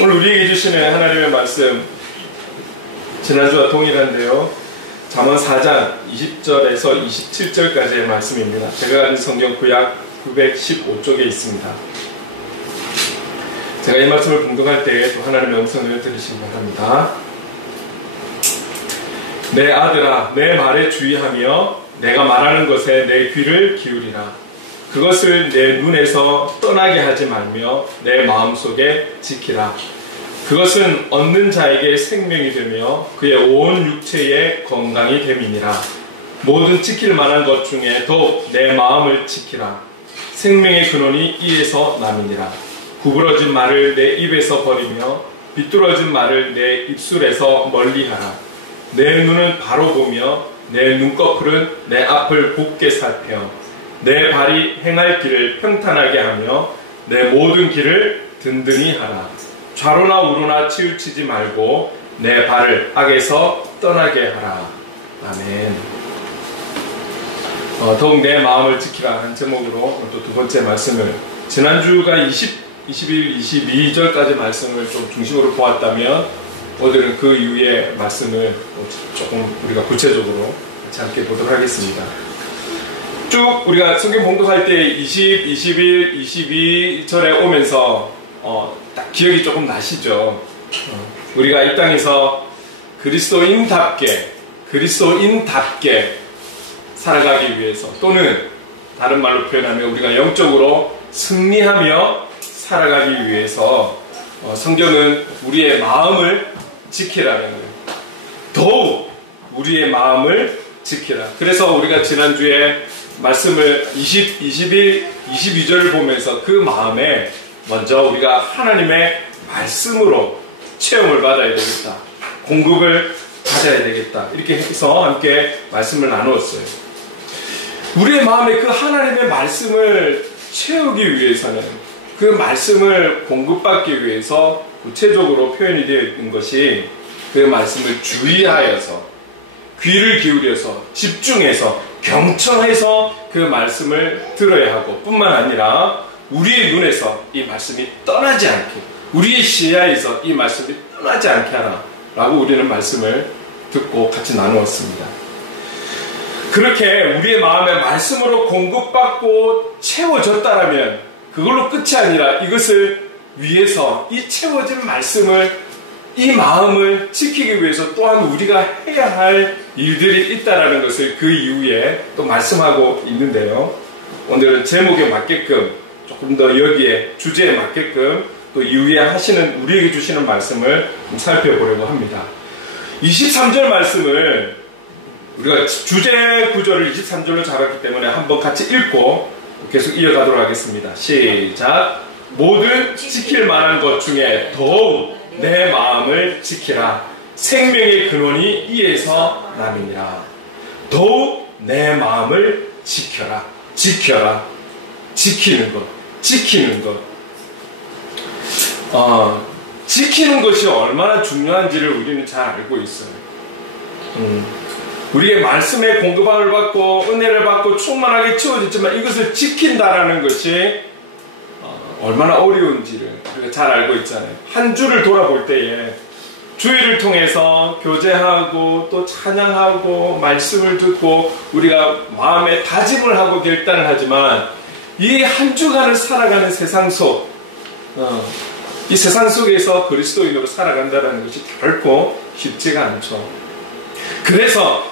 오늘 우리에게 주시는 하나님의 말씀, 지난주와 동일한데요. 잠언 4장 20절에서 27절까지의 말씀입니다. 제가 가진 성경 구약 915쪽에 있습니다. 제가 이 말씀을 봉독할 때에 또 하나님의 음성을 들으시기 바랍니다. 내 아들아, 내 말에 주의하며 내가 말하는 것에 내 귀를 기울이라. 그것을 내 눈에서 떠나게 하지 말며 내 마음속에 지키라. 그것은 얻는 자에게 생명이 되며 그의 온 육체에 건강이 됨이니라. 모든 지킬 만한 것 중에 더욱 내 마음을 지키라. 생명의 근원이 이에서 남이니라. 구부러진 말을 내 입에서 버리며 비뚤어진 말을 내 입술에서 멀리하라. 내 눈은 바로 보며 내 눈꺼풀은 내 앞을 곱게 살펴 내 발이 행할 길을 평탄하게 하며 내 모든 길을 든든히 하라. 좌로나 우로나 치우치지 말고 내 발을 악에서 떠나게 하라. 아멘. 더욱 내 마음을 지키라 한 제목으로 또 두 번째 말씀을, 지난주가 21, 22절까지 말씀을 좀 중심으로 보았다면 오늘은 그 이후의 말씀을 조금 우리가 구체적으로 같이 함께 보도록 하겠습니다. 쭉 우리가 성경 봉독할 때 20, 21, 22절에 오면서 딱 기억이 조금 나시죠? 우리가 이 땅에서 그리스도인답게 살아가기 위해서, 또는 다른 말로 표현하면 우리가 영적으로 승리하며 살아가기 위해서 성경은 우리의 마음을 지키라는 거예요. 더욱 우리의 마음을 지키라. 그래서 우리가 지난주에 말씀을 20, 21, 22절을 보면서 그 마음에 먼저 우리가 하나님의 말씀으로 체험을 받아야 되겠다, 공급을 받아야 되겠다, 이렇게 해서 함께 말씀을 나누었어요. 우리의 마음에 그 하나님의 말씀을 채우기 위해서는, 그 말씀을 공급받기 위해서 구체적으로 표현이 되어 있는 것이, 그 말씀을 주의하여서, 귀를 기울여서, 집중해서, 경청해서 그 말씀을 들어야 하고, 뿐만 아니라 우리의 눈에서 이 말씀이 떠나지 않게, 우리의 시야에서 이 말씀이 떠나지 않게 하라 라고 우리는 말씀을 듣고 같이 나누었습니다. 그렇게 우리의 마음에 말씀으로 공급받고 채워졌다라면 그걸로 끝이 아니라 이것을 위해서, 이 채워진 말씀을, 이 마음을 지키기 위해서 또한 우리가 해야 할 일들이 있다라는 것을 그 이후에 또 말씀하고 있는데요. 오늘은 제목에 맞게끔, 조금 더 여기에 주제에 맞게끔 또 이후에 하시는, 우리에게 주시는 말씀을 좀 살펴보려고 합니다. 23절 말씀을 우리가 주제 구절을 23절로 잡았기 때문에 한번 같이 읽고 계속 이어가도록 하겠습니다. 시작. 모든 지킬 만한 것 중에 더욱 내 마음을 지키라. 생명의 근원이 이에서 남이니라. 더욱 내 마음을 지켜라. 지켜라. 지키는 것. 지키는 것. 지키는 것이 얼마나 중요한지를 우리는 잘 알고 있어요. 우리의 말씀에 공급함을 받고 은혜를 받고 충만하게 채워졌지만 이것을 지킨다라는 것이 얼마나 어려운지를 우리가 잘 알고 있잖아요. 한 주를 돌아볼 때에 주일을 통해서 교제하고 또 찬양하고 말씀을 듣고 우리가 마음에 다짐을 하고 결단을 하지만, 이 한 주간을 살아가는 세상 속, 이 세상 속에서 그리스도인으로 살아간다는 것이 결코 쉽지가 않죠. 그래서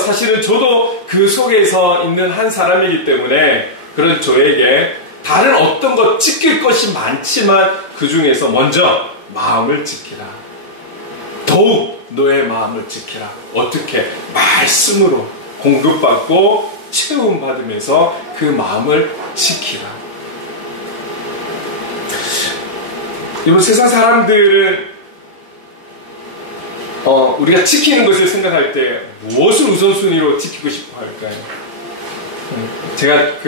사실은 저도 그 속에서 있는 한 사람이기 때문에, 그런 저에게 다른 어떤 것 지킬 것이 많지만 그 중에서 먼저 마음을 지키라. 더욱 너의 마음을 지키라. 어떻게? 말씀으로 공급받고 채움받으면서 그 마음을 지키라. 이번 세상 사람들은 우리가 지키는 것을 생각할 때 무엇을 우선순위로 지키고 싶어 할까요? 제가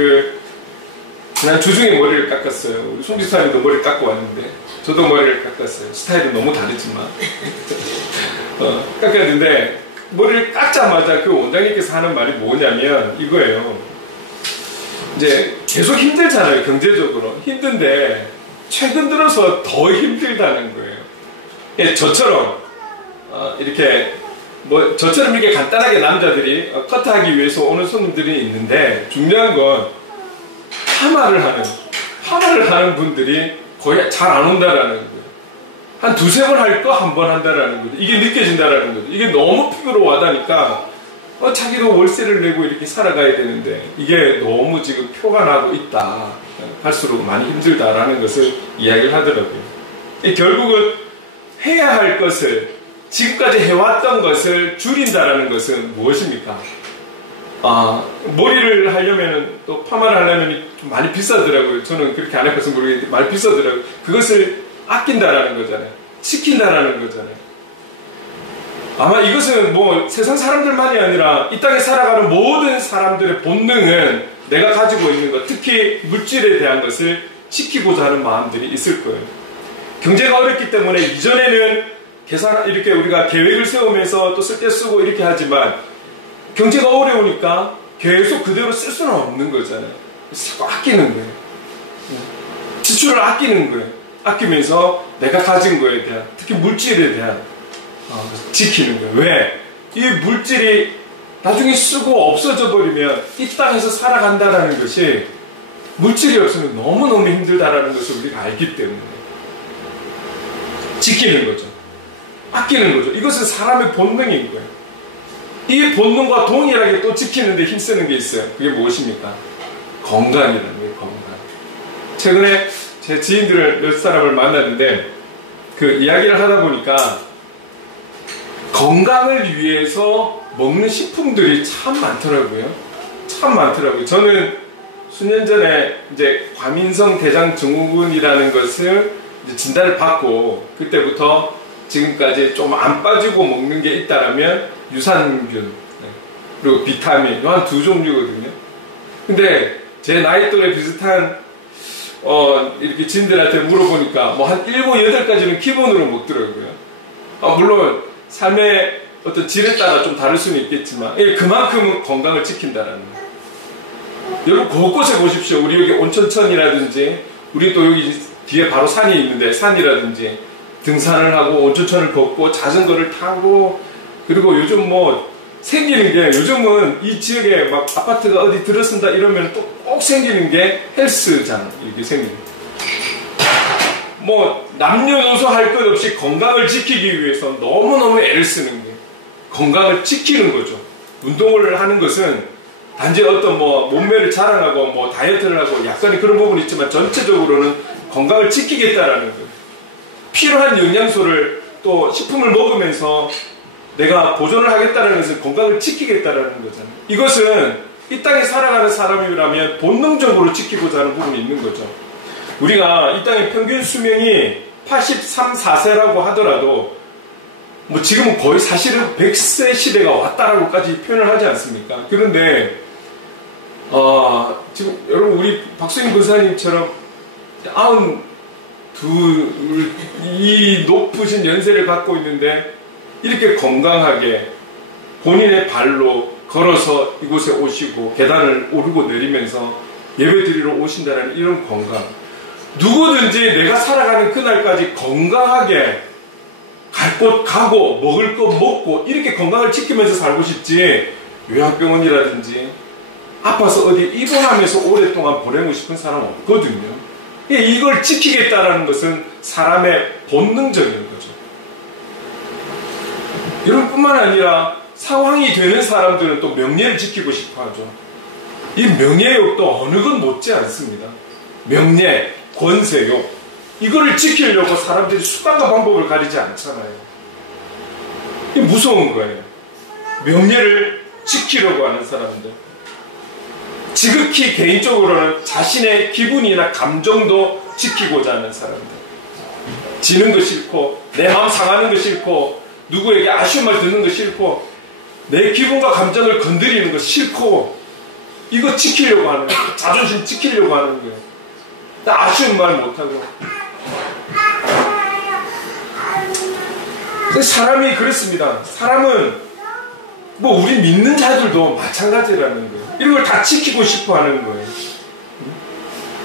지난 주중에 머리를 깎았어요. 우리 송지사님도 머리를 깎고 왔는데 저도 머리를 깎았어요. 스타일은 너무 다르지만 깎았는데, 머리를 깎자마자 그 원장님께서 하는 말이 뭐냐면 이거예요. 이제 계속 힘들잖아요. 경제적으로 힘든데 최근 들어서 더 힘들다는 거예요. 예, 저처럼 이렇게 저처럼 이렇게 간단하게 남자들이 커트하기 위해서 오는 손님들이 있는데, 중요한 건 파마를 하는 분들이 거의 잘 안 온다라는 거예요. 한 두세 번 할 거 한 번 한다라는 거죠. 이게 느껴진다라는 거죠. 이게 너무 피부로 와닿으니까 자기도 월세를 내고 이렇게 살아가야 되는데 이게 너무 지금 표가 나고 있다, 할수록 많이 힘들다라는 것을 이야기를 하더라고요. 결국은 해야 할 것을, 지금까지 해왔던 것을 줄인다라는 것은 무엇입니까? 머리를 하려면은, 또 파마를 하려면 좀 많이 비싸더라고요. 저는 그렇게 안 해봐서 모르겠는데 많이 비싸더라고요. 그것을 아낀다라는 거잖아요. 지킨다라는 거잖아요. 아마 이것은 뭐 세상 사람들만이 아니라 이 땅에 살아가는 모든 사람들의 본능은 내가 가지고 있는 것, 특히 물질에 대한 것을 지키고자 하는 마음들이 있을 거예요. 경제가 어렵기 때문에 이전에는 이렇게 우리가 계획을 세우면서 또 쓸 때 쓰고 이렇게 하지만, 경제가 어려우니까 계속 그대로 쓸 수는 없는 거잖아요. 자꾸 아끼는 거예요. 지출을 아끼는 거예요. 아끼면서 내가 가진 거에 대한, 특히 물질에 대한 지키는 거예요. 왜? 이 물질이 나중에 쓰고 없어져 버리면 이 땅에서 살아간다라는 것이, 물질이 없으면 너무너무 힘들다라는 것을 우리가 알기 때문에 지키는 거죠. 아끼는 거죠. 이것은 사람의 본능인 거예요. 이 본능과 동일하게 또 지키는데 힘쓰는 게 있어요. 그게 무엇입니까? 건강이라는 거예요. 건강. 최근에 제 지인들을 몇 사람을 만났는데 그 이야기를 하다 보니까 건강을 위해서 먹는 식품들이 참 많더라고요. 참 많더라고요. 저는 수년 전에 이제 과민성 대장 증후군이라는 것을 이제 진단을 받고, 그때부터 지금까지 좀 안 빠지고 먹는 게 있다라면 유산균, 그리고 비타민, 한 두 종류거든요. 근데 제 나이 또래 비슷한 이렇게 지인들한테 물어보니까 뭐 한 7, 8가지는 기본으로 먹더라고요. 물론 삶의 어떤 질에 따라 좀 다를 수는 있겠지만 그만큼 건강을 지킨다라는 거예요. 여러분 곳곳에 보십시오. 우리 여기 온천천이라든지, 우리 또 여기 뒤에 바로 산이 있는데 산이라든지 등산을 하고 온천천을 걷고 자전거를 타고, 그리고 요즘 뭐 생기는 게, 요즘은 이 지역에 막 아파트가 어디 들어선다 이러면 또 꼭 생기는 게 헬스장, 이렇게 생깁니다. 뭐 남녀노소 할 것 없이 건강을 지키기 위해서 너무너무 애를 쓰는 게 건강을 지키는 거죠. 운동을 하는 것은 단지 어떤 뭐 몸매를 자랑하고 뭐 다이어트를 하고 약간의 그런 부분이 있지만, 전체적으로는 건강을 지키겠다라는 거예요. 필요한 영양소를 또 식품을 먹으면서 내가 보존을 하겠다는 것은 건강을 지키겠다라는 거잖아요. 이것은 이 땅에 살아가는 사람이라면 본능적으로 지키고자 하는 부분이 있는 거죠. 우리가 이 땅의 평균 수명이 83, 4세라고 하더라도 뭐 지금은 거의 사실은 100세 시대가 왔다라고까지 표현을 하지 않습니까? 그런데 지금 여러분 우리 박수인 권사님처럼 92 이 높으신 연세를 갖고 있는데 이렇게 건강하게 본인의 발로 걸어서 이곳에 오시고 계단을 오르고 내리면서 예배드리러 오신다는 이런 건강, 누구든지 내가 살아가는 그날까지 건강하게 갈 곳 가고 먹을 것 먹고 이렇게 건강을 지키면서 살고 싶지, 요양병원이라든지 아파서 어디 입원하면서 오랫동안 보내고 싶은 사람 없거든요. 이걸 지키겠다라는 것은 사람의 본능적인 거죠. 여러분뿐만 아니라 상황이 되는 사람들은 또 명예를 지키고 싶어 하죠. 이 명예욕도 어느 건 못지 않습니다. 명예, 권세욕, 이거를 지키려고 사람들이 수단과 방법을 가리지 않잖아요. 이게 무서운 거예요. 명예를 지키려고 하는 사람들, 지극히 개인적으로는 자신의 기분이나 감정도 지키고자 하는 사람들, 지는 거 싫고 내 마음 상하는 거 싫고 누구에게 아쉬운 말 듣는 거 싫고 내 기분과 감정을 건드리는 거 싫고, 이거 지키려고 하는 거예요. 자존심 지키려고 하는 거예요. 나 아쉬운 말 못하고. 사람이 그렇습니다. 사람은 뭐 우리 믿는 자들도 마찬가지라는 거예요. 이런 걸 다 지키고 싶어 하는 거예요.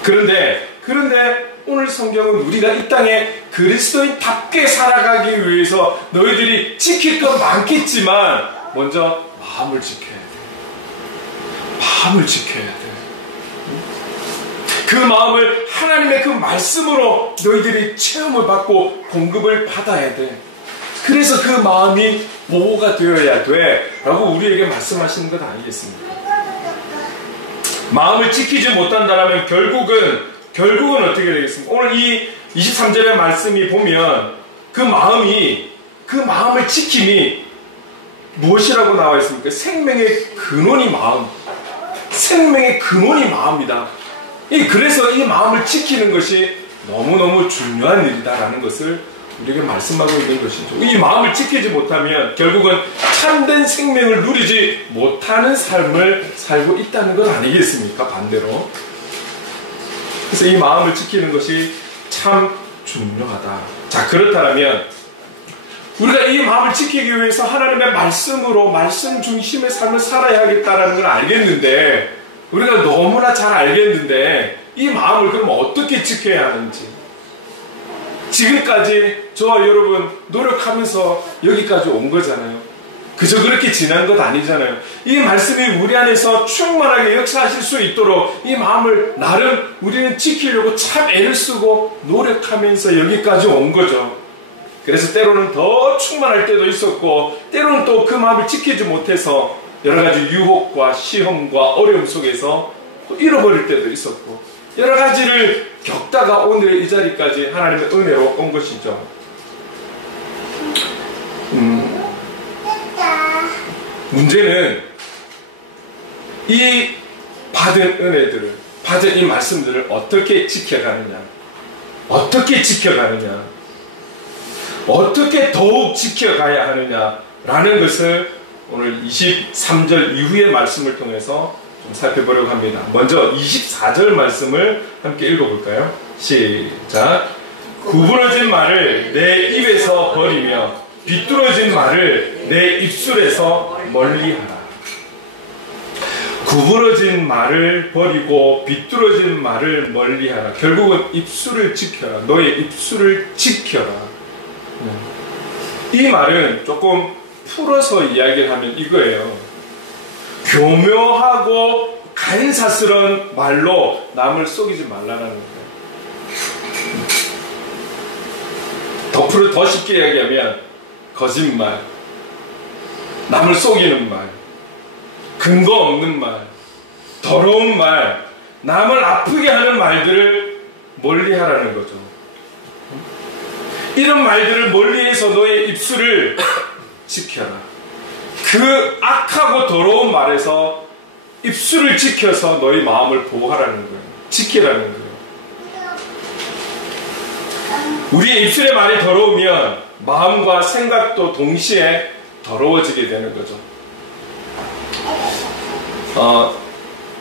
그런데 그런데 오늘 성경은 우리가 이 땅에 그리스도인답게 살아가기 위해서 너희들이 지킬 건 많겠지만 먼저 마음을 지켜야 돼. 마음을 지켜야 돼. 그 마음을 하나님의 그 말씀으로 너희들이 체험을 받고 공급을 받아야 돼. 그래서 그 마음이 보호가 되어야 돼 라고 우리에게 말씀하시는 것 아니겠습니까? 마음을 지키지 못한다면 결국은 어떻게 되겠습니까? 오늘 이 23절의 말씀이 보면 그 마음을 지킴이 무엇이라고 나와 있습니까? 생명의 근원이 마음. 생명의 근원이 마음이다. 그래서 이 마음을 지키는 것이 너무너무 중요한 일이다라는 것을 우리에게 말씀하고 있는 것이죠. 이 마음을 지키지 못하면 결국은 참된 생명을 누리지 못하는 삶을 살고 있다는 건 아니겠습니까? 반대로. 그래서 이 마음을 지키는 것이 참 중요하다. 자, 그렇다면 우리가 이 마음을 지키기 위해서 하나님의 말씀으로 말씀 중심의 삶을 살아야 하겠다라는 걸 알겠는데, 우리가 너무나 잘 알겠는데 이 마음을 그럼 어떻게 지켜야 하는지, 지금까지 저와 여러분 노력하면서 여기까지 온 거잖아요. 그저 그렇게 지난 것 아니잖아요. 이 말씀이 우리 안에서 충만하게 역사하실 수 있도록 이 마음을 나름 우리는 지키려고 참 애를 쓰고 노력하면서 여기까지 온 거죠. 그래서 때로는 더 충만할 때도 있었고, 때로는 또 그 마음을 지키지 못해서 여러 가지 유혹과 시험과 어려움 속에서 또 잃어버릴 때도 있었고, 여러 가지를 겪다가 오늘의 이 자리까지 하나님의 은혜로 온 것이죠. 문제는 이 받은 은혜들을, 받은 이 말씀들을 어떻게 지켜가느냐, 어떻게 더욱 지켜가야 하느냐라는 것을 오늘 23절 이후의 말씀을 통해서 좀 살펴보려고 합니다. 먼저 24절 말씀을 함께 읽어볼까요? 시작. 구부러진 말을 내 입에서 버리며 비뚤어진 말을 내 입술에서 멀리하라. 구부러진 말을 버리고 비뚤어진 말을 멀리하라. 결국은 입술을 지켜라. 너의 입술을 지켜라. 이 말은 조금 풀어서 이야기를 하면 이거예요. 교묘하고 간사스러운 말로 남을 속이지 말라는 거예요. 더 쉽게 이야기하면 거짓말, 남을 속이는 말, 근거 없는 말, 더러운 말, 남을 아프게 하는 말들을 멀리하라는 거죠. 이런 말들을 멀리해서 너의 입술을 지켜라. 그 악하고 더러운 말에서 입술을 지켜서 너의 마음을 보호하라는 거예요. 지키라는 거예요. 우리의 입술의 말이 더러우면 마음과 생각도 동시에 더러워지게 되는 거죠.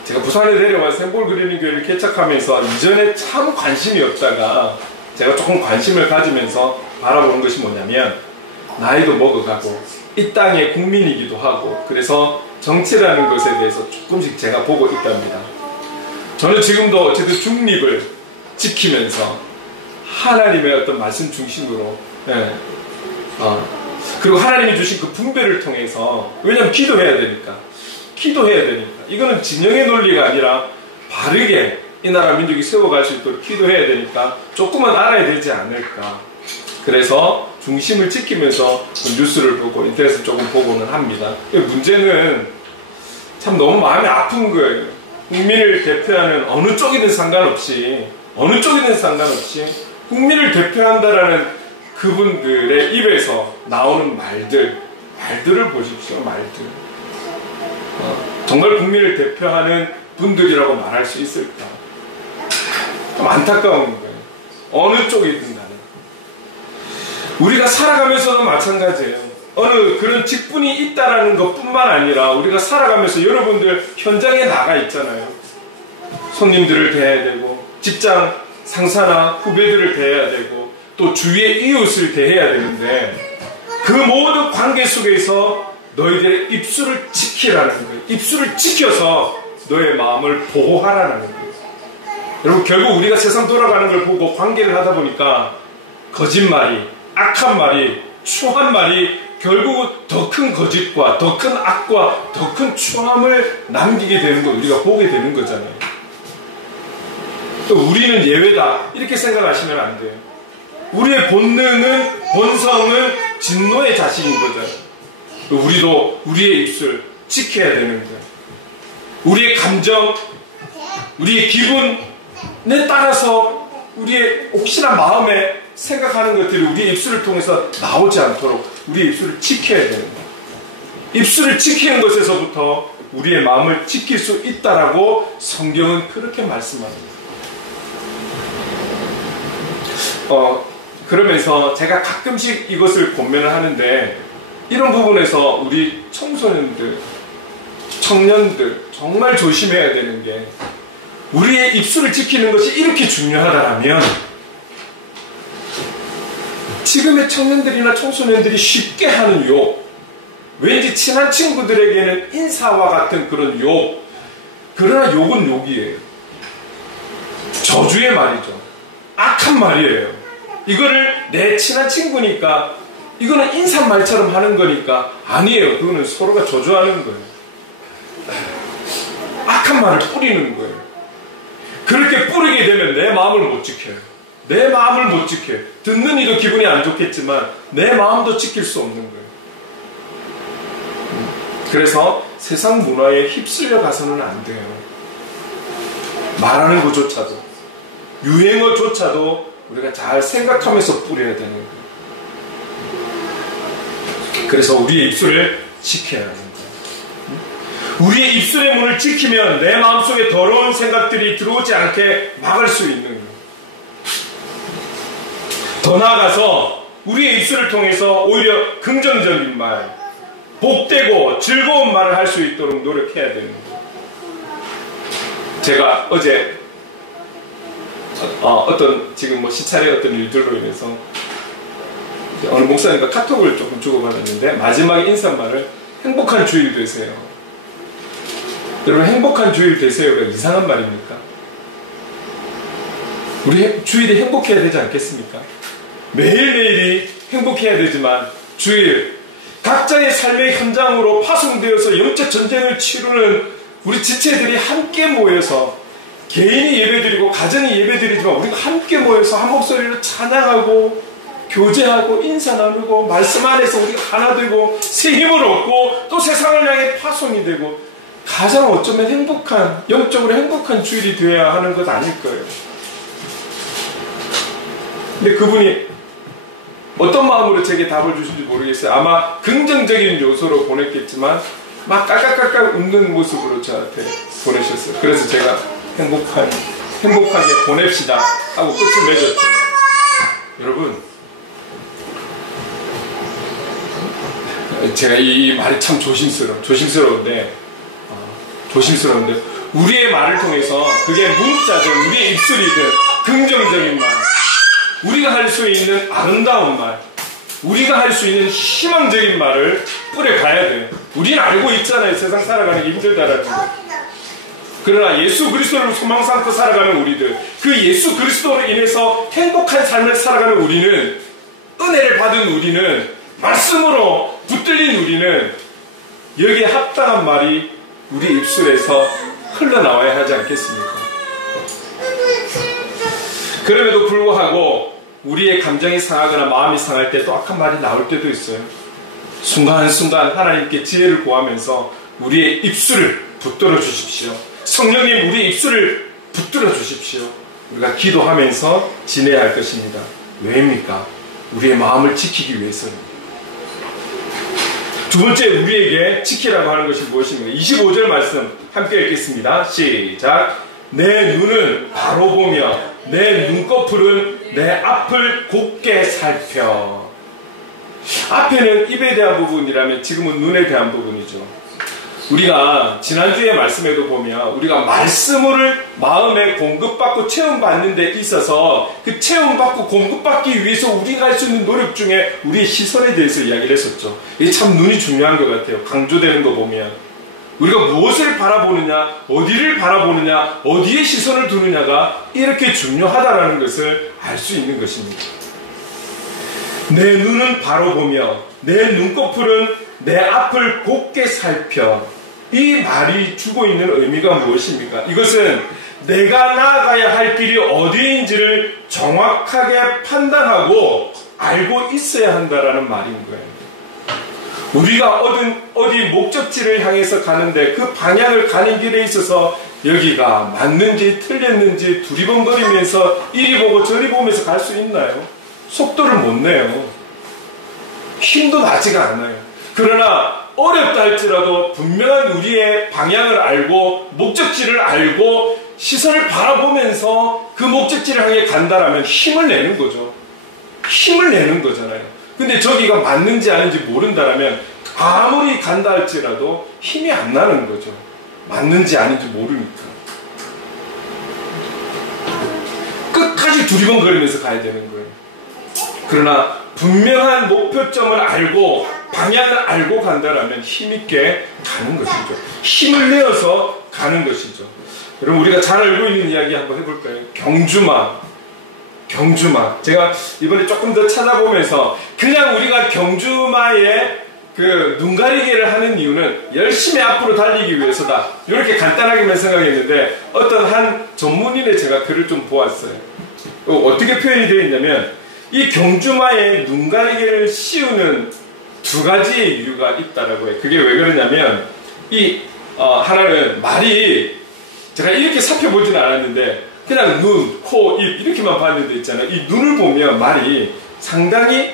제가 부산에 내려와서 샘볼 그리는 교회를 개척하면서 이전에 참 관심이 없다가 제가 조금 관심을 가지면서 바라보는 것이 뭐냐면, 나이도 먹어가고 이 땅의 국민이기도 하고, 그래서 정치라는 것에 대해서 조금씩 제가 보고 있답니다. 저는 지금도 어쨌든 중립을 지키면서 하나님의 어떤 말씀 중심으로, 그리고 하나님이 주신 그 분별을 통해서, 왜냐하면 기도해야 되니까. 이거는 진영의 논리가 아니라 바르게 이 나라 민족이 세워갈 수 있도록 기도해야 되니까 조금은 알아야 되지 않을까. 그래서 중심을 지키면서 뉴스를 보고 인터넷을 조금 보고는 합니다. 문제는 참 너무 마음이 아픈 거예요. 국민을 대표하는 어느 쪽이든 상관없이 국민을 대표한다라는 그분들의 입에서 나오는 말들을 보십시오. 말들. 정말 국민을 대표하는 분들이라고 말할 수 있을까? 좀 안타까운 거예요. 어느 쪽이든 간에. 우리가 살아가면서도 마찬가지예요. 어느 그런 직분이 있다라는 것뿐만 아니라 우리가 살아가면서 여러분들 현장에 나가 있잖아요. 손님들을 대해야 되고, 직장 상사나 후배들을 대해야 되고, 또 주위의 이웃을 대해야 되는데, 그 모든 관계 속에서 너희들의 입술을 지키라는 거예요. 입술을 지켜서 너의 마음을 보호하라는 거예요. 여러분, 결국 우리가 세상 돌아가는 걸 보고 관계를 하다 보니까 거짓말이, 악한 말이, 추한 말이 결국 더 큰 거짓과 더 큰 악과 더 큰 추함을 남기게 되는 거 우리가 보게 되는 거잖아요. 또 우리는 예외다 이렇게 생각하시면 안 돼요. 우리의 본성은 진노의 자식인 거잖아요. 또 우리도 우리의 입술 지켜야 되는 거예요. 우리의 감정, 우리의 기분에 따라서 우리의 혹시나 마음에 생각하는 것들이 우리의 입술을 통해서 나오지 않도록 우리의 입술을 지켜야 되는 거예요. 입술을 지키는 것에서부터 우리의 마음을 지킬 수 있다라고 성경은 그렇게 말씀합니다. 그러면서 제가 가끔씩 이것을 권면을 하는데, 이런 부분에서 우리 청소년들, 청년들 정말 조심해야 되는 게, 우리의 입술을 지키는 것이 이렇게 중요하다면 지금의 청년들이나 청소년들이 쉽게 하는 욕, 왠지 친한 친구들에게는 인사와 같은 그런 욕, 그러나 욕은 욕이에요. 저주의 말이죠. 악한 말이에요. 이거를 내 친한 친구니까, 이거는 인사말처럼 하는 거니까, 아니에요. 그거는 서로가 저주하는 거예요. 악한 말을 뿌리는 거예요. 그렇게 뿌리게 되면 내 마음을 못 지켜요. 내 마음을 못 지켜요. 듣는 이도 기분이 안 좋겠지만 내 마음도 지킬 수 없는 거예요. 그래서 세상 문화에 휩쓸려 가서는 안 돼요. 말하는 것조차도, 유행어조차도 우리가 잘 생각하면서 뿌려야 되는 거예요. 그래서 우리의 입술을 지켜야 하는 거예요. 우리의 입술의 문을 지키면 내 마음속에 더러운 생각들이 들어오지 않게 막을 수 있는 거예요. 더 나아가서 우리의 입술을 통해서 오히려 긍정적인 말, 복되고 즐거운 말을 할 수 있도록 노력해야 되는 거예요. 제가 어제 어떤 지금 뭐 시찰의 어떤 일들로 인해서 어느 목사님과 카톡을 조금 주고받았는데, 마지막 인사말을 행복한 주일 되세요. 여러분, 행복한 주일 되세요가 이상한 말입니까? 우리 주일이 행복해야 되지 않겠습니까? 매일매일이 행복해야 되지만 주일, 각자의 삶의 현장으로 파송되어서 영적 전쟁을 치르는 우리 지체들이 함께 모여서, 개인이 예배드리고 가정이 예배드리지만 우리가 함께 모여서 한 목소리로 찬양하고 교제하고 인사 나누고 말씀 안에서 우리가 하나 되고 새 힘을 얻고 또 세상을 향해 파송이 되고, 가장 어쩌면 행복한, 영적으로 행복한 주일이 되어야 하는 것 아닐 거예요. 근데 그분이 어떤 마음으로 제게 답을 주신지 모르겠어요. 아마 긍정적인 요소로 보냈겠지만 막 깔깔깔깔 웃는 모습으로 저한테 보내셨어요. 그래서 제가 행복하게 보냅시다 하고 끝을 맺었죠. 여러분, 제가 이 말이 참 조심스러운데 우리의 말을 통해서, 그게 문자든 우리의 입술이든 긍정적인 말, 우리가 할 수 있는 아름다운 말, 우리가 할 수 있는 희망적인 말을 뿌려가야 돼요. 우리는 알고 있잖아요. 세상 살아가는 게 힘들다라는 거. 그러나 예수 그리스도를 소망 삼고 살아가는 우리들, 그 예수 그리스도로 인해서 행복한 삶을 살아가는 우리는, 은혜를 받은 우리는, 말씀으로 붙들린 우리는 여기에 합당한 말이 우리 입술에서 흘러나와야 하지 않겠습니까? 그럼에도 불구하고 우리의 감정이 상하거나 마음이 상할 때 또 악한 말이 나올 때도 있어요. 순간순간 하나님께 지혜를 구하면서 우리의 입술을 붙들어 주십시오. 성령님, 우리의 입술을 붙들어 주십시오. 우리가 기도하면서 지내야 할 것입니다. 왜입니까? 우리의 마음을 지키기 위해서는. 두 번째, 우리에게 지키라고 하는 것이 무엇입니까? 25절 말씀 함께 읽겠습니다. 시작. 내 눈은 바로 보며 내 눈꺼풀은 내 앞을 곱게 살펴. 앞에는 입에 대한 부분이라면 지금은 눈에 대한 부분이죠. 우리가 지난주에 말씀에도 보면 우리가 말씀을 마음에 공급받고 체험받는 데 있어서 그 체험받고 공급받기 위해서 우리가 할 수 있는 노력 중에 우리의 시선에 대해서 이야기를 했었죠. 이게 참 눈이 중요한 것 같아요. 강조되는 거 보면 우리가 무엇을 바라보느냐, 어디를 바라보느냐, 어디에 시선을 두느냐가 이렇게 중요하다라는 것을 알 수 있는 것입니다. 내 눈은 바로 보며 내 눈꺼풀은 내 앞을 곱게 살펴. 이 말이 주고 있는 의미가 무엇입니까? 이것은 내가 나아가야 할 길이 어디인지를 정확하게 판단하고 알고 있어야 한다라는 말인 거예요. 우리가 어디 목적지를 향해서 가는데 그 방향을 가는 길에 있어서 여기가 맞는지 틀렸는지 두리번거리면서 이리 보고 저리 보면서 갈 수 있나요? 속도를 못 내요. 힘도 나지가 않아요. 그러나 어렵다 할지라도 분명한 우리의 방향을 알고 목적지를 알고 시선을 바라보면서 그 목적지를 향해 간다라면 힘을 내는 거죠. 힘을 내는 거잖아요. 근데 저기가 맞는지 아닌지 모른다라면 아무리 간다 할지라도 힘이 안 나는 거죠. 맞는지 아닌지 모르니까. 끝까지 두리번거리면서 가야 되는 거예요. 그러나 분명한 목표점을 알고 방향을 알고 간다라면 힘있게 가는 것이죠. 힘을 내어서 가는 것이죠. 여러분, 우리가 잘 알고 있는 이야기 한번 해볼까요? 경주마. 제가 이번에 조금 더 찾아보면서 그냥 우리가 경주마에 그 눈가리개를 하는 이유는 열심히 앞으로 달리기 위해서다. 이렇게 간단하게만 생각했는데 어떤 한 전문인의 제가 글을 좀 보았어요. 어떻게 표현이 되어 있냐면 이 경주마에 눈가리개를 씌우는 두 가지의 이유가 있다라고 해요. 그게 왜 그러냐면 하나는 말이 제가 이렇게 살펴보지는 않았는데 그냥 눈, 코, 입 이렇게만 봤는데 있잖아요. 이 눈을 보면 말이 상당히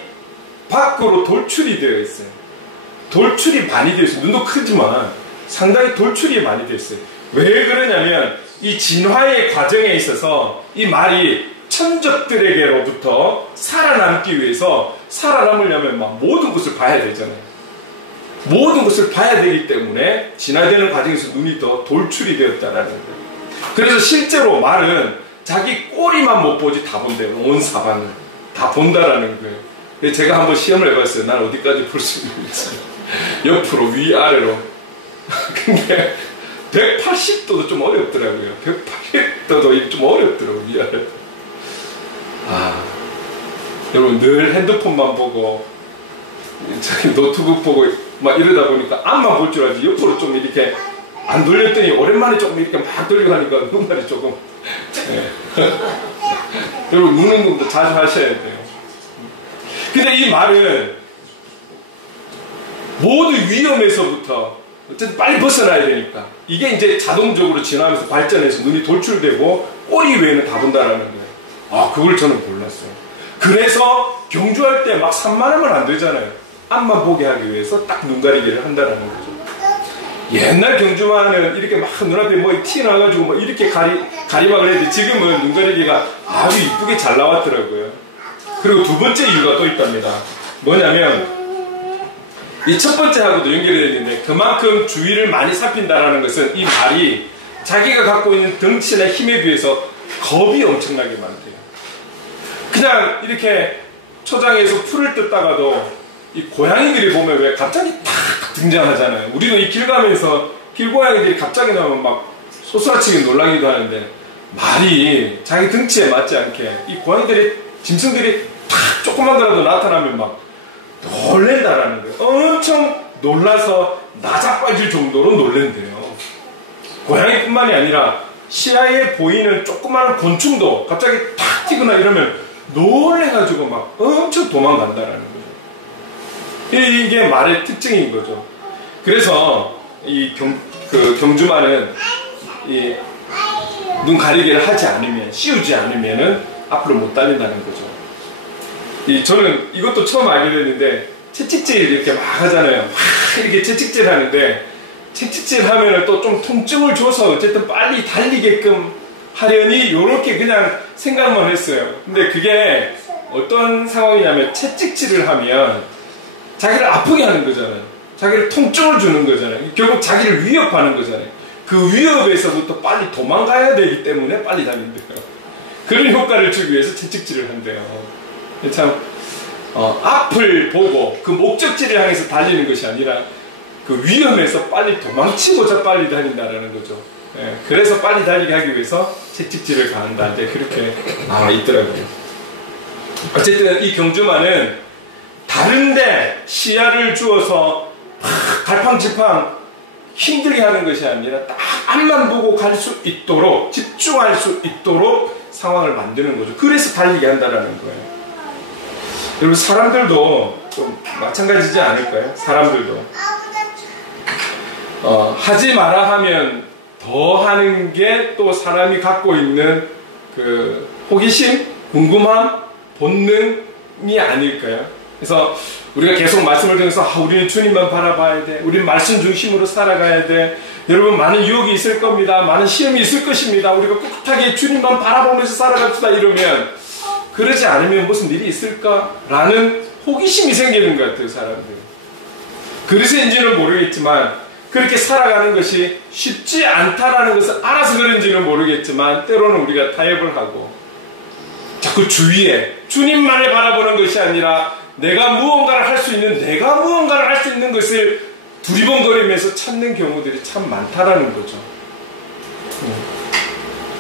밖으로 돌출이 되어 있어요. 돌출이 많이 되어 있어요. 눈도 크지만 상당히 돌출이 많이 되어 있어요. 왜 그러냐면 이 진화의 과정에 있어서 이 말이 천적들에게로부터 살아남기 위해서 살아남으려면 막 모든 것을 봐야 되잖아요. 모든 것을 봐야 되기 때문에 진화되는 과정에서 눈이 더 돌출이 되었다라는 거예요. 그래서 실제로 말은 자기 꼬리만 못 보지 다 본대요. 온 사방을 다 본다라는 거예요. 제가 한번 시험을 해봤어요. 난 어디까지 볼 수 있는지. 옆으로 위아래로. 근데 180도도 좀 어렵더라고요. 180도도 좀 어렵더라고요. 위아래로. 여러분 늘 핸드폰만 보고 자기 노트북 보고 막 이러다 보니까 앞만 볼 줄 알지 옆으로 좀 이렇게 안 돌렸더니 오랜만에 조금 이렇게 막 돌리고 하니까 눈말이 조금 여러분 눈 운동도 자주 하셔야 돼요. 근데 이 말은 모두 위험에서부터 어쨌든 빨리 벗어나야 되니까 이게 이제 자동적으로 진화하면서 발전해서 눈이 돌출되고 꼬리 외에는 다 본다라는 거예요. 그걸 저는 몰랐어요. 그래서 경주할 때 막 산만하면 안 되잖아요. 앞만 보게 하기 위해서 딱 눈가리개를 한다라는 거죠. 옛날 경주마는 이렇게 막 눈앞에 뭐 튀어나와가지고 뭐 이렇게 가리막을 했는데 지금은 눈가리개가 아주 이쁘게 잘 나왔더라고요. 그리고 두 번째 이유가 또 있답니다. 뭐냐면 이 첫 번째하고도 연결이 되어 있는데 그만큼 주위를 많이 살핀다라는 것은 이 말이 자기가 갖고 있는 덩치나 힘에 비해서 겁이 엄청나게 많대요. 그냥 이렇게 초장에서 풀을 뜯다가도 이 고양이들이 보면 왜 갑자기 탁 등장하잖아요. 우리도 이 길 가면서 길고양이들이 갑자기 나오면 막 소스라치게 놀라기도 하는데 말이 자기 덩치에 맞지 않게 이 고양이들이 짐승들이 탁 조그만 거라도 나타나면 막 놀랜다라는 거예요. 엄청 놀라서 나자빠질 정도로 놀랜대요. 고양이뿐만이 아니라 시야에 보이는 조그마한 곤충도 갑자기 탁 튀거나 이러면 놀래가지고 막 엄청 도망간다라는 거예요. 이게 말의 특징인 거죠. 그래서 이 경주마는 이 눈 가리개를 하지 않으면, 씌우지 않으면은 앞으로 못 달린다는 거죠. 저는 이것도 처음 알게 됐는데 채찍질 이렇게 막 하잖아요. 막 이렇게 채찍질 하는데 채찍질 하면은 또 좀 통증을 줘서 어쨌든 빨리 달리게끔 하려니 이렇게 그냥 생각만 했어요. 근데 그게 어떤 상황이냐면 채찍질을 하면 자기를 아프게 하는 거잖아요. 자기를 통증을 주는 거잖아요. 결국 자기를 위협하는 거잖아요. 그 위협에서부터 빨리 도망가야 되기 때문에 빨리 달린대요. 그런 효과를 주기 위해서 채찍질을 한대요. 참 앞을 보고 그 목적지를 향해서 달리는 것이 아니라 그 위험에서 빨리 도망치고자 빨리 다닌다라는 거죠. 예, 그래서 빨리 달리게 하기 위해서 채찍질을 가한다. 이제 그렇게 나와 있더라고요. 어쨌든 이 경주마는 다른데 시야를 주어서 갈팡질팡 힘들게 하는 것이 아니라 딱 앞만 보고 갈 수 있도록, 집중할 수 있도록 상황을 만드는 거죠. 그래서 달리게 한다라는 거예요. 여러분, 사람들도 좀 마찬가지지 않을까요? 사람들도 하지 마라 하면 더 하는 게 또 사람이 갖고 있는 그 호기심, 궁금함, 본능이 아닐까요? 그래서 우리가 계속 말씀을 통해서 우리는 주님만 바라봐야 돼. 우리는 말씀 중심으로 살아가야 돼. 여러분, 많은 유혹이 있을 겁니다. 많은 시험이 있을 것입니다. 우리가 꿋꿋하게 주님만 바라보면서 살아갑시다 이러면, 그러지 않으면 무슨 일이 있을까라는 호기심이 생기는 것 같아요, 사람들. 그래서인지는 모르겠지만 그렇게 살아가는 것이 쉽지 않다라는 것을 알아서 그런지는 모르겠지만 때로는 우리가 타협을 하고 자꾸 주위에 주님만을 바라보는 것이 아니라 내가 무언가를 할 수 있는 것을 두리번거리면서 찾는 경우들이 참 많다라는 거죠.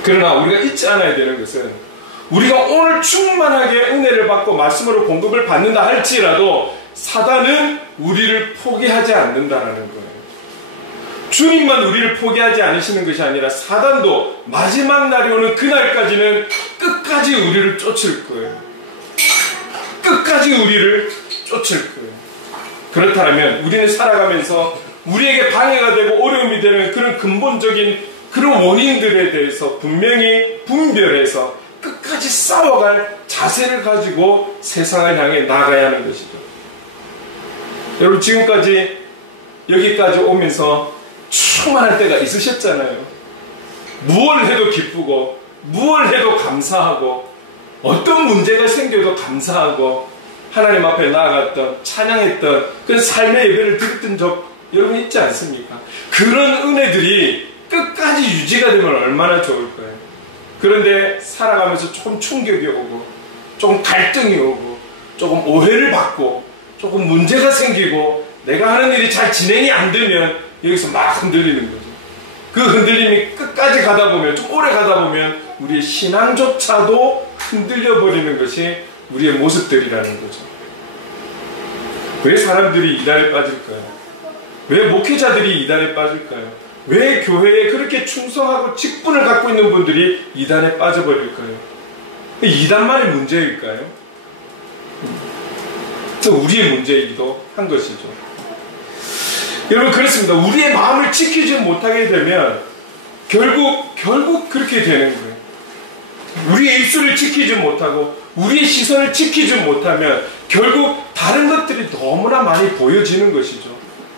그러나 우리가 잊지 않아야 되는 것은, 우리가 오늘 충만하게 은혜를 받고 말씀으로 공급을 받는다 할지라도 사단은 우리를 포기하지 않는다라는 거예요. 주님만 우리를 포기하지 않으시는 것이 아니라 사단도 마지막 날이 오는 그날까지는 끝까지 우리를 쫓을 거예요. 끝까지 우리를 쫓을 거예요. 그렇다면 우리는 살아가면서 우리에게 방해가 되고 어려움이 되는 그런 근본적인 그런 원인들에 대해서 분명히 분별해서 끝까지 싸워갈 자세를 가지고 세상을 향해 나가야 하는 것이죠. 여러분, 지금까지 여기까지 오면서 충만할 때가 있으셨잖아요. 무엇을 해도 기쁘고 무엇을 해도 감사하고 어떤 문제가 생겨도 감사하고 하나님 앞에 나아갔던, 찬양했던 그런 삶의 예배를 드렸던 적 여러분 있지 않습니까? 그런 은혜들이 끝까지 유지가 되면 얼마나 좋을까요? 그런데 살아가면서 조금 충격이 오고 조금 갈등이 오고 조금 오해를 받고 조금 문제가 생기고 내가 하는 일이 잘 진행이 안 되면 여기서 막 흔들리는 거죠. 그 흔들림이 끝까지 가다 보면, 좀 오래 가다 보면 우리의 신앙조차도 흔들려 버리는 것이 우리의 모습들이라는 거죠. 왜 사람들이 이단에 빠질까요? 왜 목회자들이 이단에 빠질까요? 왜 교회에 그렇게 충성하고 직분을 갖고 있는 분들이 이단에 빠져버릴까요? 이단만의 문제일까요? 우리의 문제이기도 한 것이죠. 여러분, 그렇습니다. 우리의 마음을 지키지 못하게 되면 결국 그렇게 되는 거예요. 우리의 입술을 지키지 못하고 우리의 시선을 지키지 못하면 결국 다른 것들이 너무나 많이 보여지는 것이죠.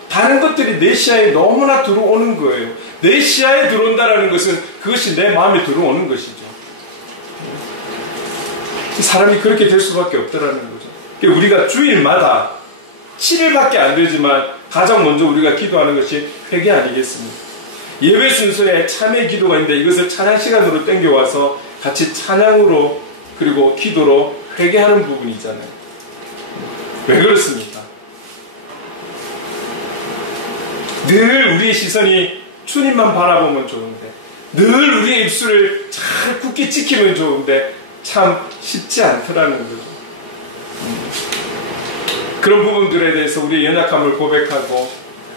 다른 것들이 내 시야에 너무나 들어오는 거예요. 내 시야에 들어온다는 것은 그것이 내 마음에 들어오는 것이죠. 사람이 그렇게 될 수밖에 없다라는 거죠. 우리가 주일마다 7일밖에 안 되지만 가장 먼저 우리가 기도하는 것이 회개 아니겠습니까? 예배 순서에 참회 기도가 있는데 이것을 찬양 시간으로 땡겨와서 같이 찬양으로 그리고 기도로 회개하는 부분이 있잖아요. 왜 그렇습니까? 늘 우리의 시선이 주님만 바라보면 좋은데, 늘 우리의 입술을 잘 굳게 지키면 좋은데 참 쉽지 않더라는 거죠. 그런 부분들에 대해서 우리의 연약함을 고백하고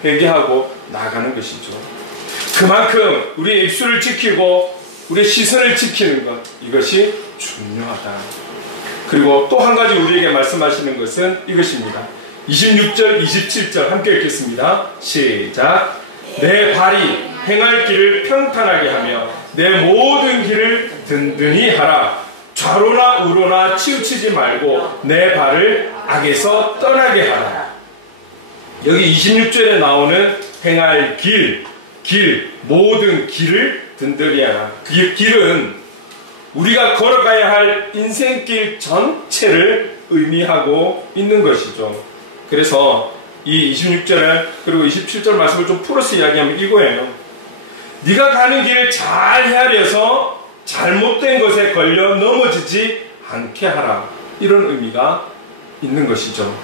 회개하고 나아가는 것이죠. 그만큼 우리의 입술을 지키고 우리의 시선을 지키는 것, 이것이 중요하다. 그리고 또 한 가지 우리에게 말씀하시는 것은 이것입니다. 26절, 27절 함께 읽겠습니다. 시작. 내 발이 행할 길을 평탄하게 하며 내 모든 길을 든든히 하라. 좌로나 우로나 치우치지 말고 내 발을 악에서 떠나게 하라. 여기 26절에 나오는 행할 길, 모든 길을 든든히 하라. 그 길은 우리가 걸어가야 할 인생길 전체를 의미하고 있는 것이죠. 그래서 이 26절 그리고 27절 말씀을 좀 풀어서 이야기하면 이거예요. 네가 가는 길을 잘 헤아려서 잘못된 것에 걸려 넘어지지 않게 하라. 이런 의미가 있는 것이죠.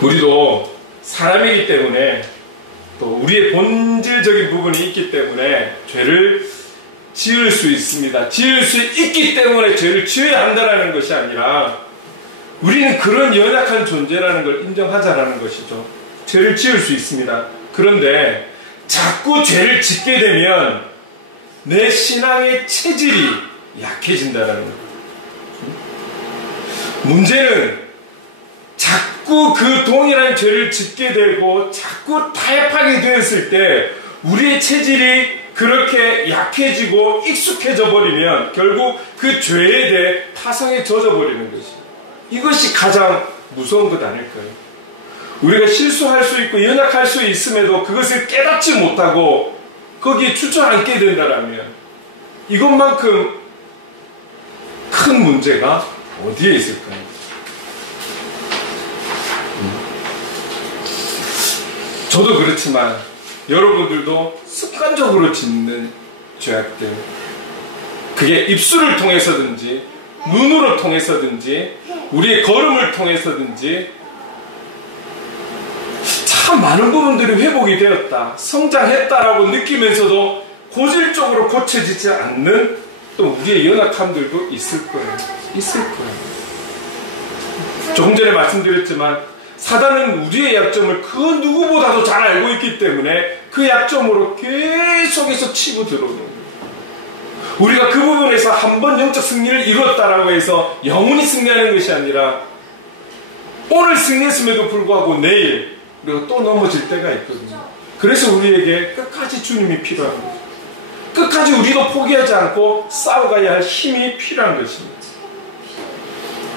우리도 사람이기 때문에 또 우리의 본질적인 부분이 있기 때문에 죄를 지을 수 있습니다. 지을 수 있기 때문에 죄를 지어야 한다는 것이 아니라 우리는 그런 연약한 존재라는 걸 인정하자라는 것이죠. 죄를 지을 수 있습니다. 그런데 자꾸 죄를 짓게 되면 내 신앙의 체질이 약해진다는 거예요. 문제는 자꾸 그 동일한 죄를 짓게 되고 자꾸 타협하게 되었을 때 우리의 체질이 그렇게 약해지고 익숙해져 버리면 결국 그 죄에 대해 파성에 젖어 버리는 것이죠. 이것이 가장 무서운 것 아닐까요? 우리가 실수할 수 있고 연약할 수 있음에도 그것을 깨닫지 못하고 거기에 주저앉게 된다면 이것만큼 큰 문제가 어디에 있을까요? 저도 그렇지만 여러분들도 습관적으로 짓는 죄악들, 그게 입술을 통해서든지 눈으로 통해서든지 우리의 걸음을 통해서든지 참 많은 부분들이 회복이 되었다, 성장했다라고 느끼면서도 고질적으로 고쳐지지 않는 또 우리의 연약함들도 있을 거예요. 조금 전에 말씀드렸지만 사단은 우리의 약점을 그 누구보다도 잘 알고 있기 때문에 그 약점으로 계속해서 치고 들어오는 거예요. 우리가 그 부분에서 한번 영적 승리를 이루었다라고 해서 영원히 승리하는 것이 아니라 오늘 승리했음에도 불구하고 내일 우리가 또 넘어질 때가 있거든요. 그래서 우리에게 끝까지 주님이 필요한 거죠. 끝까지 우리도 포기하지 않고 싸워가야 할 힘이 필요한 것입니다.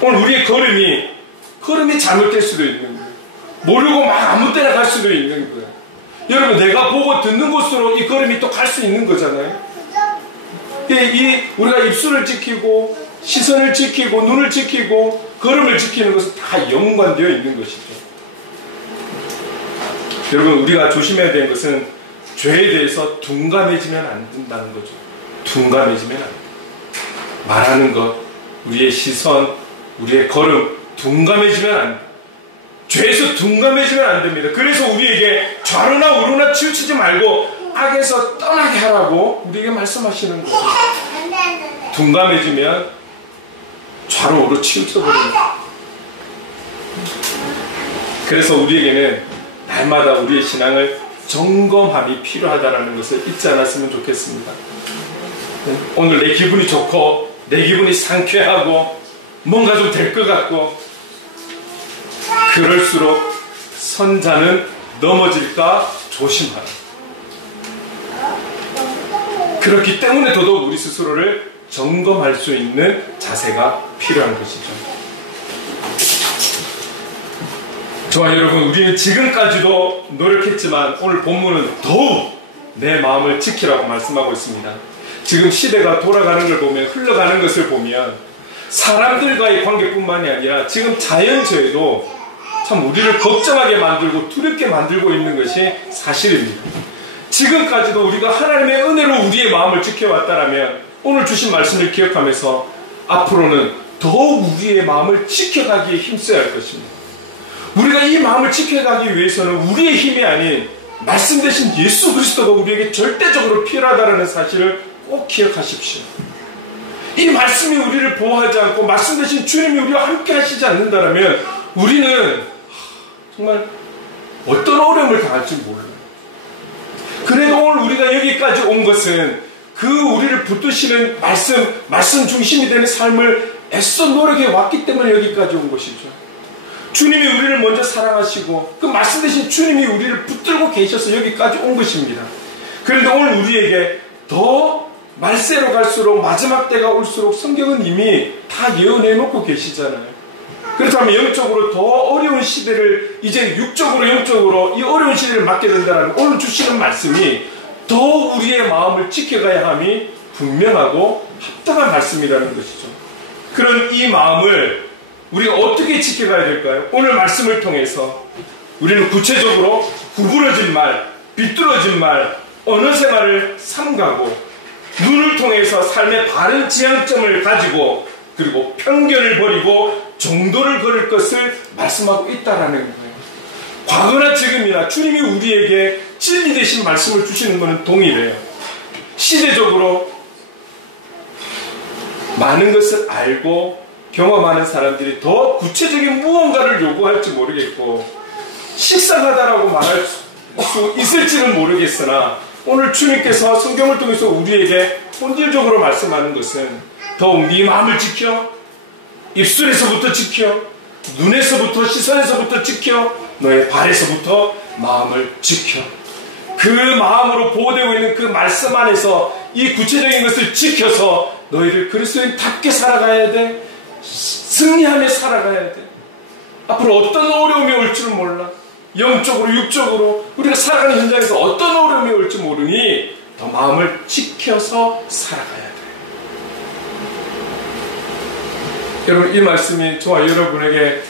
오늘 우리의 걸음이 잘못될 수도 있는 거예요. 모르고 막 아무 때나 갈 수도 있는 거예요. 여러분, 내가 보고 듣는 곳으로 이 걸음이 또 갈 수 있는 거잖아요. 우리가 입술을 지키고 시선을 지키고 눈을 지키고 걸음을 지키는 것은 다 연관되어 있는 것이죠. 여러분, 우리가 조심해야 되는 것은 죄에 대해서 둔감해지면 안 된다는 거죠. 둔감해지면 안 돼요. 말하는 것, 우리의 시선, 우리의 걸음, 둔감해지면 안 돼요. 죄에서 둔감해지면 안 됩니다. 그래서 우리에게 좌로나 우로나 치우치지 말고 악에서 떠나게 하라고 우리에게 말씀하시는 거예요. 둔감해지면 좌로 우로 치우쳐버립니다. 그래서 우리에게는 날마다 우리의 신앙을 점검함이 필요하다는 것을 잊지 않았으면 좋겠습니다. 오늘 내 기분이 좋고 내 기분이 상쾌하고 뭔가 좀 될 것 같고 그럴수록 선자는 넘어질까 조심하라. 그렇기 때문에 더더욱 우리 스스로를 점검할 수 있는 자세가 필요한 것이죠. 저와 여러분, 우리는 지금까지도 노력했지만 오늘 본문은 더욱 내 마음을 지키라고 말씀하고 있습니다. 지금 시대가 돌아가는 걸 보면, 흘러가는 것을 보면 사람들과의 관계뿐만이 아니라 지금 자연재해도 참 우리를 걱정하게 만들고 두렵게 만들고 있는 것이 사실입니다. 지금까지도 우리가 하나님의 은혜로 우리의 마음을 지켜왔다라면 오늘 주신 말씀을 기억하면서 앞으로는 더욱 우리의 마음을 지켜가기에 힘써야 할 것입니다. 우리가 이 마음을 지켜가기 위해서는 우리의 힘이 아닌 말씀 대신 예수 그리스도가 우리에게 절대적으로 필요하다는 사실을 꼭 기억하십시오. 이 말씀이 우리를 보호하지 않고 말씀 대신 주님이 우리와 함께 하시지 않는다면 우리는 정말 어떤 어려움을 당할지 몰라요. 그래도 오늘 우리가 여기까지 온 것은 그 우리를 붙드시는 말씀 중심이 되는 삶을 애써 노력해 왔기 때문에 여기까지 온 것이죠. 주님이 우리를 먼저 사랑하시고 그 말씀 대신 주님이 우리를 붙들고 계셔서 여기까지 온 것입니다. 그런데 오늘 우리에게 더 말세로 갈수록 마지막 때가 올수록 성경은 이미 다 예언해 놓고 계시잖아요. 그렇다면 영적으로 더 어려운 시대를 이제 육적으로 영적으로 이 어려운 시대를 맞게 된다는 오늘 주시는 말씀이 더 우리의 마음을 지켜가야 함이 분명하고 합당한 말씀이라는 것이죠. 그런 이 마음을 우리가 어떻게 지켜가야 될까요? 오늘 말씀을 통해서 우리는 구체적으로 구부러진 말, 비뚤어진 말, 어느새 말을 삼가고 눈을 통해서 삶의 바른 지향점을 가지고 그리고 편견을 버리고 정도를 걸을 것을 말씀하고 있다라는 거예요. 과거나 지금이나 주님이 우리에게 진리 되신 말씀을 주시는 것은 동일해요. 시대적으로 많은 것을 알고 경험하는 사람들이 더 구체적인 무언가를 요구할지 모르겠고 식상하다라고 말할 수 있을지는 모르겠으나 오늘 주님께서 성경을 통해서 우리에게 본질적으로 말씀하는 것은 더욱 네 마음을 지켜, 입술에서부터 지켜, 눈에서부터 시선에서부터 지켜, 너의 발에서부터 마음을 지켜. 그 마음으로 보호되고 있는 그 말씀 안에서 이 구체적인 것을 지켜서 너희를 그리스도인답게 살아가야 돼. 승리하며 살아가야 돼. 앞으로 어떤 어려움이 올지는 몰라. 영적으로 육적으로 우리가 살아가는 현장에서 어떤 어려움이 올지 모르니 더 마음을 지켜서 살아가야 돼. 여러분, 이 말씀이 저와 여러분에게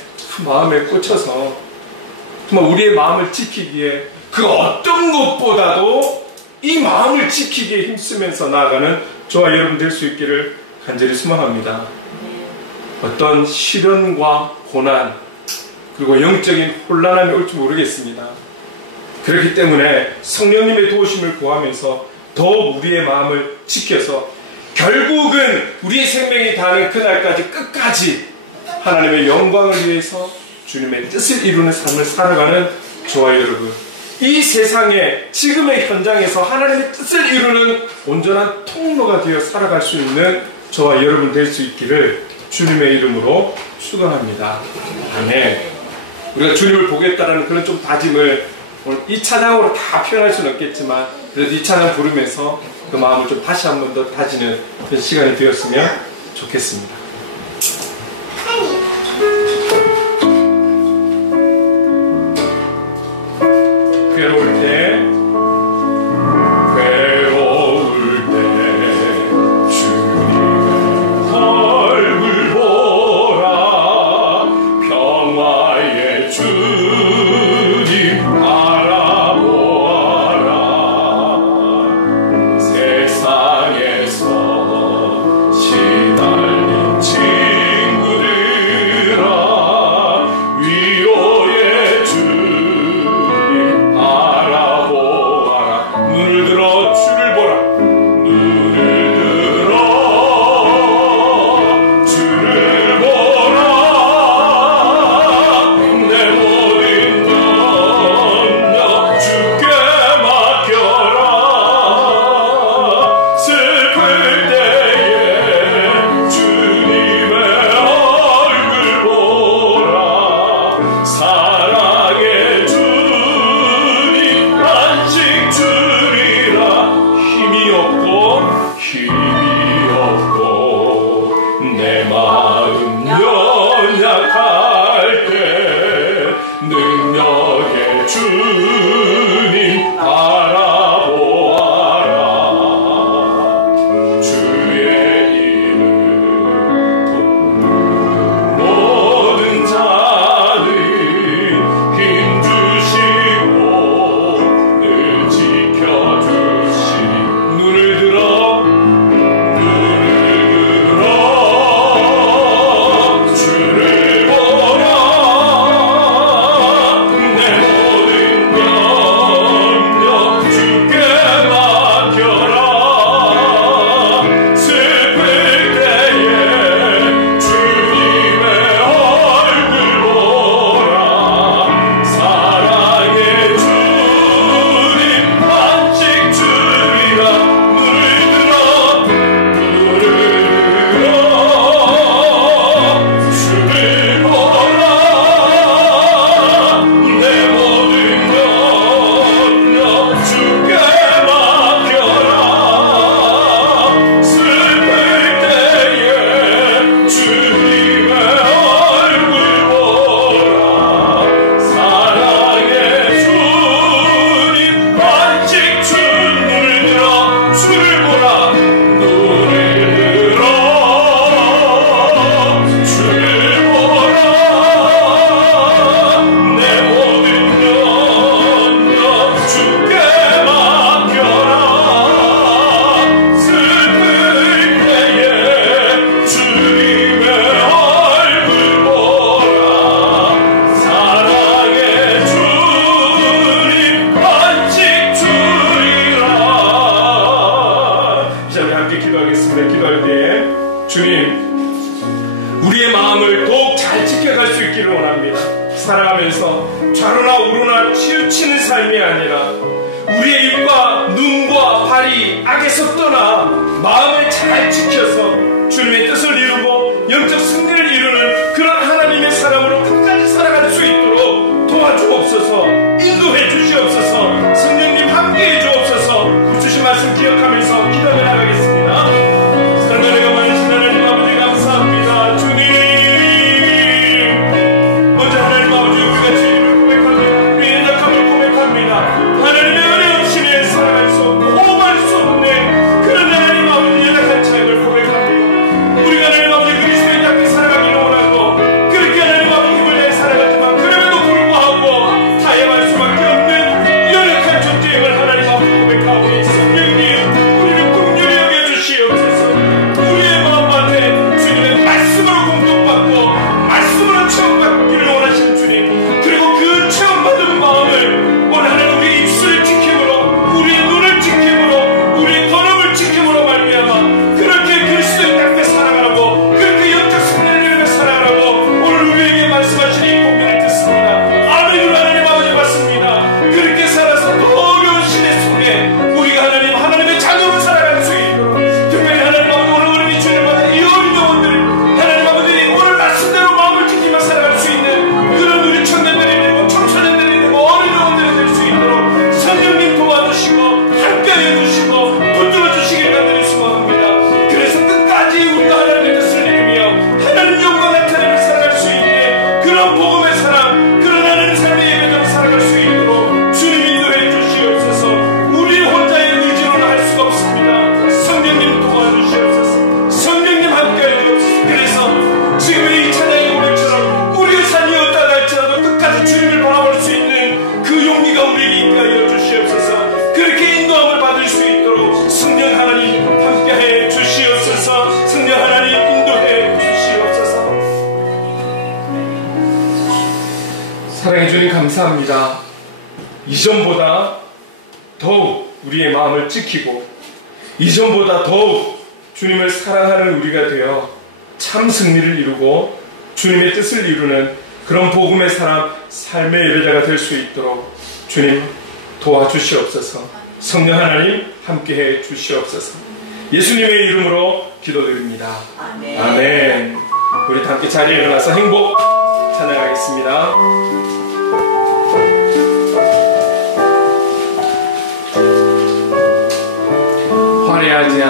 마음에 꽂혀서 정말 우리의 마음을 지키기에 그 어떤 것보다도 이 마음을 지키기에 힘쓰면서 나아가는 저와 여러분 될 수 있기를 간절히 소망합니다. 어떤 시련과 고난 그리고 영적인 혼란함이 올지 모르겠습니다. 그렇기 때문에 성령님의 도우심을 구하면서 더욱 우리의 마음을 지켜서 결국은 우리의 생명이 닿는 그날까지 끝까지 하나님의 영광을 위해서 주님의 뜻을 이루는 삶을 살아가는 저와 여러분, 이 세상에 지금의 현장에서 하나님의 뜻을 이루는 온전한 통로가 되어 살아갈 수 있는 저와 여러분 될 수 있기를 주님의 이름으로 축원합니다. 아멘. 우리가 주님을 보겠다라는 그런 좀 다짐을 오늘 이 찬양으로 다 표현할 수는 없겠지만 그래도 이 찬양 부르면서 그 마음을 좀 다시 한 번 더 다지는 그런 시간이 되었으면 좋겠습니다. 괴로울 때 주님의 얼굴 보라. 평화의 주님 알아보아라. 세상에서 시달린 기도하겠습니다. 기도할 때에 주님, 우리의 마음을 더욱 잘 지켜갈 수 있기를 원합니다. 살아가면서 좌로나 우로나 치우치는 삶이 아니라 우리의 입과 눈과 발이 악에서 떠나 마음을 잘 지켜서 주님의 뜻을 이루고 영적 승리를 이루는 그런 하나님의 사람으로 끝까지 살아갈 수 있도록 도와주옵소서. 인도해 주시옵소서. 성령님 함께해 주옵소서. 주신 말씀 기억하면서 기도해 나가겠습니다. 사랑하는 많으신 하나님 아버지 감사합니다. 주님, 먼저 하나님 아버지 우리가 죄를 고백합니다. 우리의 약함을 고백합니다. 하나님의 은혜 없이는 살아갈 수 없고 호흡할 수 없는 그런 하나님 아버지 연약한 삶을 고백합니다. 우리가 하나님 아버지 그리스도인답게 살아가기를 원하고 그렇게 하나님 아버지 힘을 내어 살아가지만 그럼에도 불구하고 타협할 수밖에 없는 연약한 존재임을 하나님 아버지 고백하오니 성령님 우리를 긍휼히 여겨주시옵소서. 우리의 마음밭에 주님의 말씀으로 공격받고 말씀으로 체험받기를 원하시는 주님, 그리고 그 체험받은 마음을 오늘 하나님 우리의 입술을 지킴으로 우리의 눈을 지킴으로 우리의 걸음을 지킴으로 말미암아 그렇게 그리스도인답게 살아가라고 그렇게 영적 승리를 이루며 살아가라고 오늘 우리에게 말씀하시니 공명을 듣습니다. 아멘. 하나님 아버지 맞습니다. 그렇게 살아서 더 어려운 시대 속에 우리가 하나님의 자녀로 살아갈 수 있도록 특별히 하나님 아버지 오늘 우리 주님 받은 이 어린 영혼들을 하나님 아버지 오늘 말씀대로 마음을 지키며 살아갈 수 있는 그런 우리 청년들이 되고 청소년들이 되고 어린 영혼들이 될 수 있도록 성령님 도와주시고 함께해 주시고 붙들어 주시길 간절히 소망합니다. 그래서 끝까지 우리가 하나님의 뜻을 이루며 하나님 영광 나타내며 살아갈 수 있는 그런 복음의 사람, 그런 하나님 삶의 예배자로 살아갈 수 있도록 주님 인도해 주시옵소서. 우리 혼자의 의지로는 할 수가 없습니다. 성령님 도와주시옵소서. 성령님 함께해 주옵소서. 그래서 지금의 이 찬양의 고백처럼 우리의 삶이 어떠하다 할지라도 끝까지 주님을 바라볼 수 있는 그 용기가 우리에게 있게 하여 주시옵소서. 그렇게 인도함을 받을 수 있도록 성령 하나님 함께해 주시옵소서. 성령 하나님 인도해 주시옵소서. 사랑해 주님 감사합니다. 이전보다 더욱 우리의 마음을 지키고 이전보다 더욱 주님을 사랑하는 우리가 되어 참 승리를 이루고 주님의 뜻을 이루는 그런 복음의 사람, 삶의 예배자가 될 수 있도록 주님 도와주시옵소서. 성령 하나님 함께해 주시옵소서. 예수님의 이름으로 기도드립니다. 아멘. 아멘. 우리 다 함께 자리에 일어나서 행복 찬양하겠습니다. 화려하지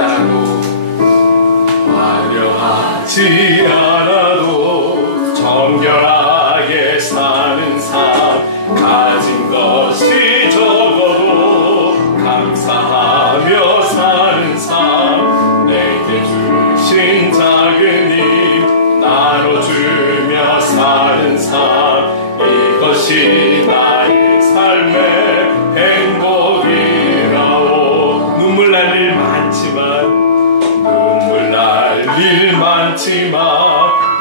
않아도 정결하게 사는 삶, 가진 것이 적어도 감사하며 사는 삶, 내게 주신 작은 힘 나눠주며 사는 삶, 이것이 나의 삶의 행복이라오. 눈물 날 일 많지만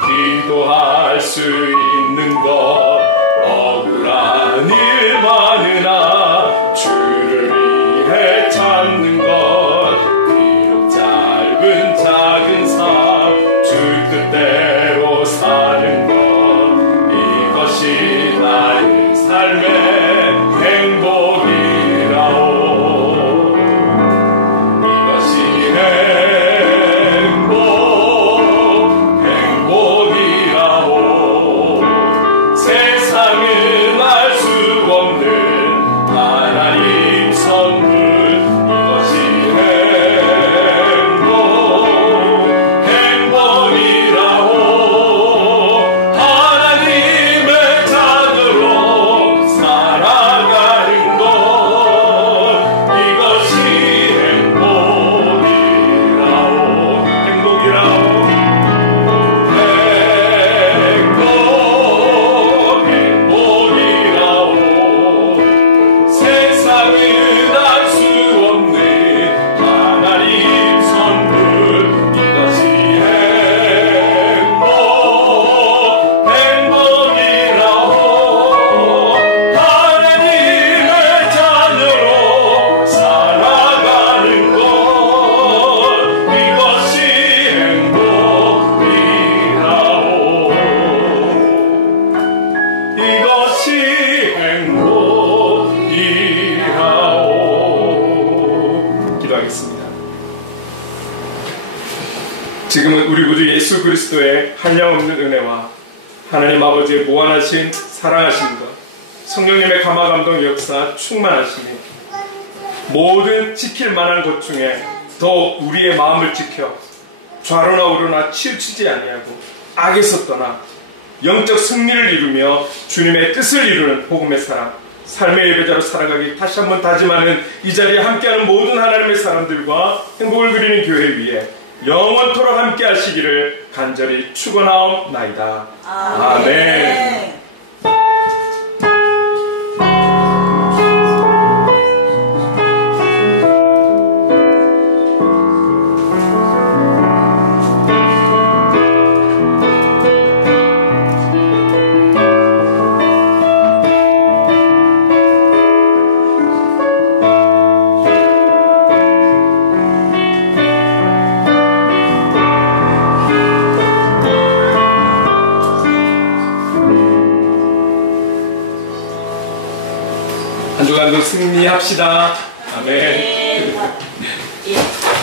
기도할 수 있는 것, 억울한 일 많으나 주를 위해 찾는 것, 비록 짧은 작은 삶 주 뜻대로 사는 것, 이것이 나의 삶의 행복이라오. 행복이라오. 지금은 우리 구주 예수 그리스도의 한량없는 은혜와 하나님 아버지의 무한하신 사랑하심과 성령님의 감화감동 역사 충만하심이 모든 지킬 만한 것 중에 더 우리의 마음을 지켜 좌로나 우로나 치우치지 아니하고 악에서 떠나 영적 승리를 이루며 주님의 뜻을 이루는 복음의 사람, 삶의 예배자로 살아가기 다시 한번 다짐하는 이 자리에 함께하는 모든 하나님의 사람들과 행복을 그리는 교회 위에 영원토록 함께 하시기를 간절히 축원하옵나이다. 아멘. 한 주간도 승리합시다. 아멘. 예.